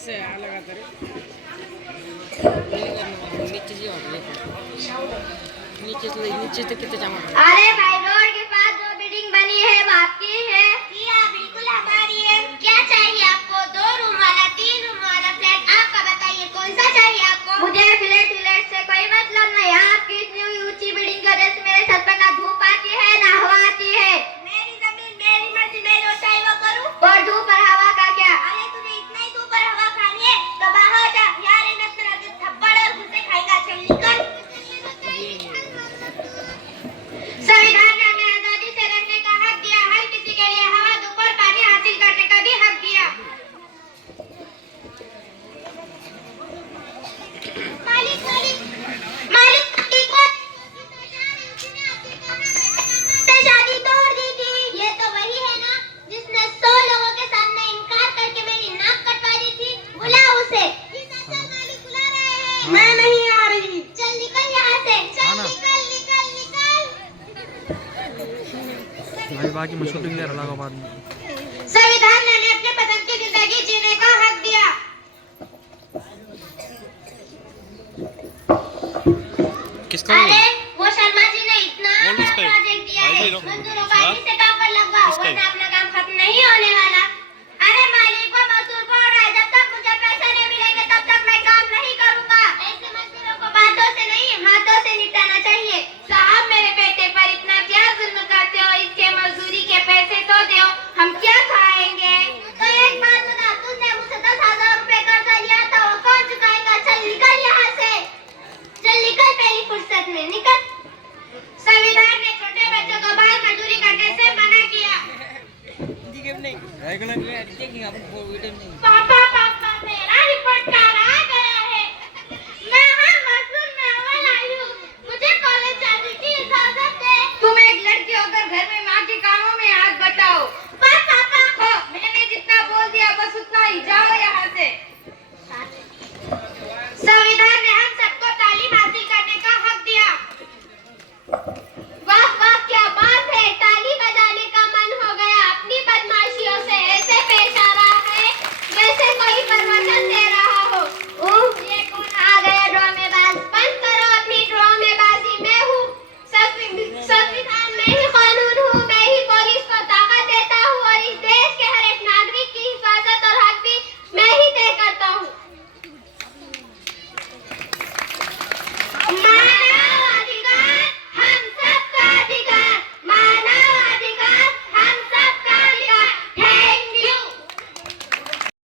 से लगा करे नीचे जी और नीचे तो कितने जमा। अरे भाई रोड के पास जो बिल्डिंग बनी है वो आपकी है? बिल्कुल हमारी है। क्या चाहिए आपको? 2 रूम वाला 3 रूम वाला फ्लैट आपका बताइए कौन सा चाहिए आपको? मुझे फ्लैट से कोई मतलब नहीं। आपकी इतनी ऊंची बिल्डिंग की वजह से मेरे छत पर ना धूप आती है ना हवा आती है। मेरी जमीन मेरी मर्जी, मैं जो चाहे वो करूं। और धूप और हवा का क्या? अरे तुझे इतना ही धूप और हवा खानी है तो बाहर जा यार, इन तरह के थप्पड़ और घुसे खाएगा। चल निकल। संविधान ने हमें आजादी से रहने का हक दिया। हर किसी के लिए हवा, धूप और पानी हासिल करने का भी हक दिया। मालिक मालिक मालिक शादी तोड़ दी थी। ये तो वही है ना जिसने 100 लोगों के सामने इनकार करके मेरी नाक कटवा दी थी। बुलाओ उसे। मालिक बुला रहे हैं। मैं नहीं आ रही। चल निकल यहाँ से। चल निकल निकल निकल। भाई बाकी मैं शूटिंग ले रहा बाद में। संविधान ने हमें अपने पसंद की जिंदगी जीने का हक दिया। किसका? अरे वो शर्मा जी ने इतना प्रोजेक्ट दिया है, मजदूरों को इसी से काम पर लगवाओ वरना अपना काम खत्म नहीं होने वाला। अरे मालिक वो मजदूर बोल रहा है जब तक मुझे पैसे नहीं मिलेंगे तब तक मैं काम नहीं करूंगा। ऐसे मजदूरों को बातों से नहीं हाथों से निपटाना चाहिए। साहब मेरे बेटे पर इतना क्या जुल्म करते हो? इसके मजदूरी के पैसे तो दो, हम क्या खाएंगे? तो एक बात बता, तुमने मुझसे 10,000 रुपए कर्जा लिया था, वो कौन चुकाएगा? चल निकल यहाँ से। चल निकल पहली फुर्सत में निकल। संविधान ने छोटे बच्चों को बाल मजदूरी करने से मना किया। पापा पापा मेरा रिपोर्ट कार्ड आ